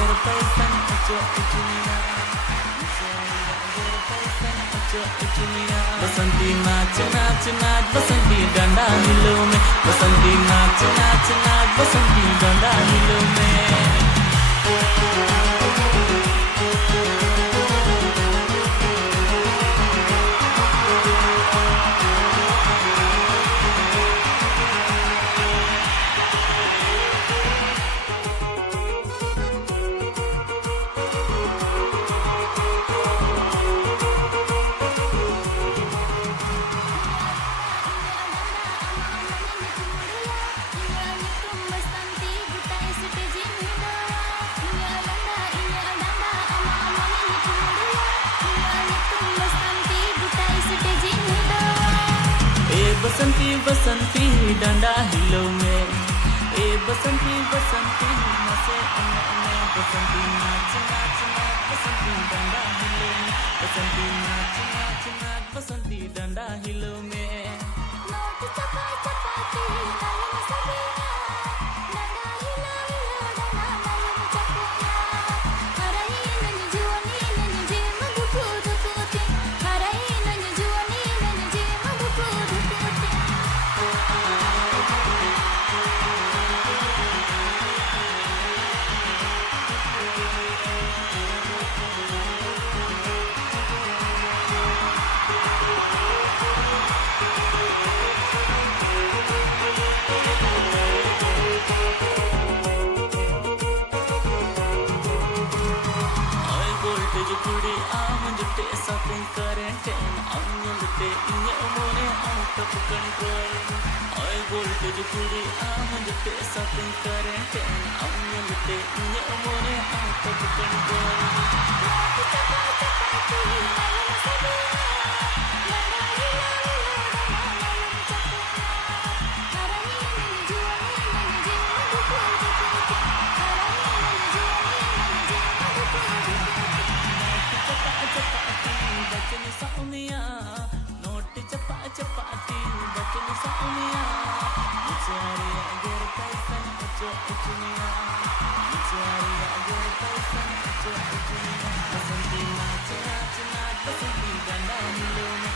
अगर पैसन अचो उचुनिया अगर पैसन अचो उचुनिया बसंती नाच नाच नाच बसंती डंडा हिलो में बसंती नाच नाच नाच बसंती डंडा हिलो में बसंती बसंती डंडा हिलो में ए बसंती बसंती नसे में बसंती नाच नाच नाच बसंती डंडा हिलो में बसंती नाच नाच नाच बसंती डंडा हिलो में नोट चपा चपाती नयन सबिया डंडा हिलो हिलो डंडा नयन चकुया हरई नन जुवनी नन जीव दुखु दुखुती हरई नन जुवनी नन जीव दुखु दुखुती जुकुड़ी आम जुटे शॉपिंग करें टेन अंगलते इन्हें मोने आउट ऑफ कंट्रोल ओए गोल्ड जुकुड़ी आम जुटे शॉपिंग करें टेन अंगलते इन्हें मोने आउट ऑफ कंट्रोल चपा चपाती नयन सबिया डंडा हिलो हिलो डंडा नयन चकुया हरई नन जुवनी नन जीव दुखु दुखुती हरई नन जुवनी नन जीव दुखु दुखुती चपाती बचन साउनिया नोट चपा चपाती बचन साउनिया बेचारी अगर पैसन अचो उचुनिया बेचारी अगर पैसन अचो उचुनिया बसंती नाच नाच नाच बसंती डंडा हिलो में